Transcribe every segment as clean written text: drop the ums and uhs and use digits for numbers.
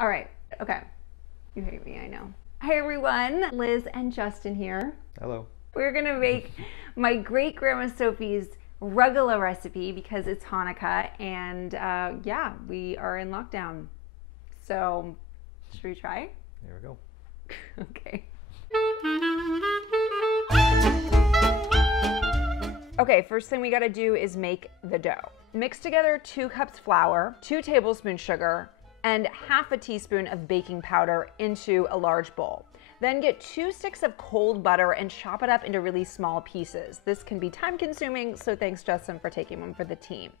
All right, okay. You hate me, I know. Hi everyone, Liz and Justin here. Hello. We're gonna make my great grandma Sophie's rugelach recipe because it's Hanukkah and yeah, we are in lockdown. So, should we try? Here we go. Okay. Okay, first thing we gotta do is make the dough. Mix together 2 cups flour, 2 tablespoons sugar, and half a teaspoon of baking powder into a large bowl. Then get 2 sticks of cold butter and chop it up into really small pieces. This can be time consuming, so thanks Justin for taking one for the team.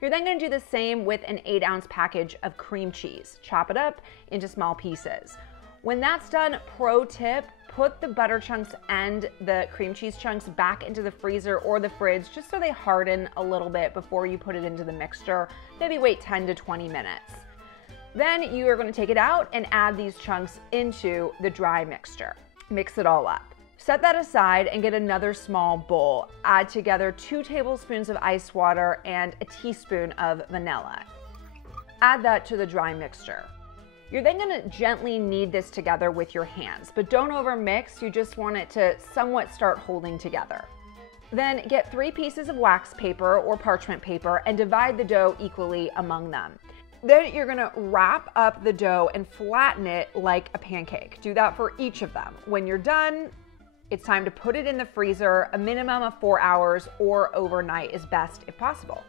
You're then gonna do the same with an 8-ounce package of cream cheese. Chop it up into small pieces. When that's done, pro tip, put the butter chunks and the cream cheese chunks back into the freezer or the fridge just so they harden a little bit before you put it into the mixture. Maybe wait 10 to 20 minutes. Then you are going to take it out and add these chunks into the dry mixture. Mix it all up. Set that aside and get another small bowl. Add together 2 tablespoons of ice water and a teaspoon of vanilla. Add that to the dry mixture. You're then going to gently knead this together with your hands, but don't overmix. You just want it to somewhat start holding together. Then get 3 pieces of wax paper or parchment paper and divide the dough equally among them. Then you're gonna wrap up the dough and flatten it like a pancake. Do that for each of them. When you're done, it's time to put it in the freezer. A minimum of 4 hours or overnight is best if possible.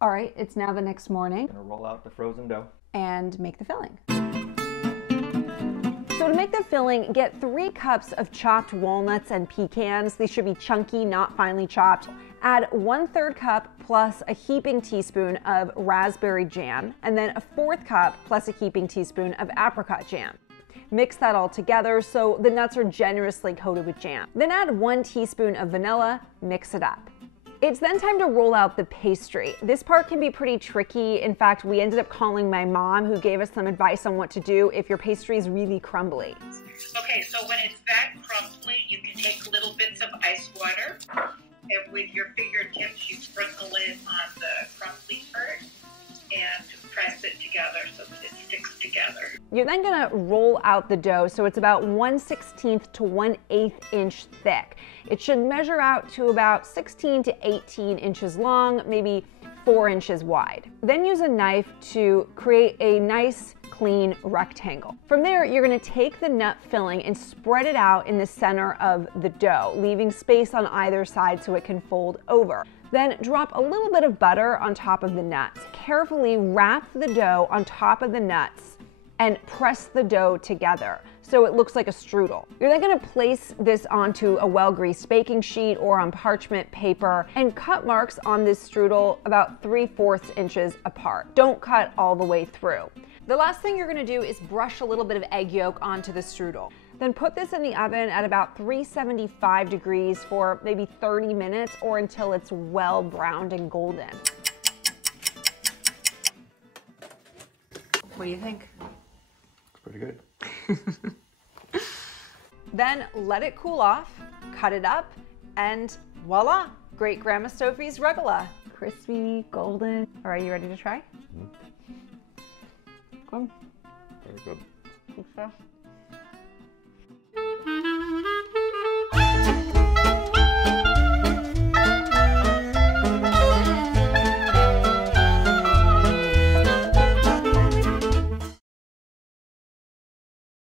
All right, it's now the next morning. Gonna roll out the frozen dough. And make the filling. So to make the filling, get 3 cups of chopped walnuts and pecans. These should be chunky, not finely chopped. Add 1/3 cup plus a heaping teaspoon of raspberry jam, and then a 1/4 cup plus a heaping teaspoon of apricot jam. Mix that all together so the nuts are generously coated with jam. Then add 1 teaspoon of vanilla, mix it up. It's then time to roll out the pastry. This part can be pretty tricky. In fact, we ended up calling my mom, who gave us some advice on what to do if your pastry is really crumbly. Okay, so when it's that crumbly, you can take little bits of ice water, and with your fingertips, you sprinkle it on the crumbly part and press it together so that it sticks together. You're then gonna roll out the dough so it's about 1/16 to 1/8 inch thick. It should measure out to about 16 to 18 inches long, maybe 4 inches wide. Then use a knife to create a nice clean rectangle. From there, you're gonna take the nut filling and spread it out in the center of the dough, leaving space on either side so it can fold over. Then drop a little bit of butter on top of the nuts. Carefully wrap the dough on top of the nuts and press the dough together so it looks like a strudel. You're then gonna place this onto a well-greased baking sheet or on parchment paper and cut marks on this strudel about 3/4 inches apart. Don't cut all the way through. The last thing you're gonna do is brush a little bit of egg yolk onto the strudel. Then put this in the oven at about 375 degrees for maybe 30 minutes or until it's well browned and golden. What do you think? It's pretty good. Then let it cool off, cut it up, and voila, great Grandma Sophie's rugelach. Crispy, golden. All right, you ready to try? Mm-hmm. Good. Very good. Success.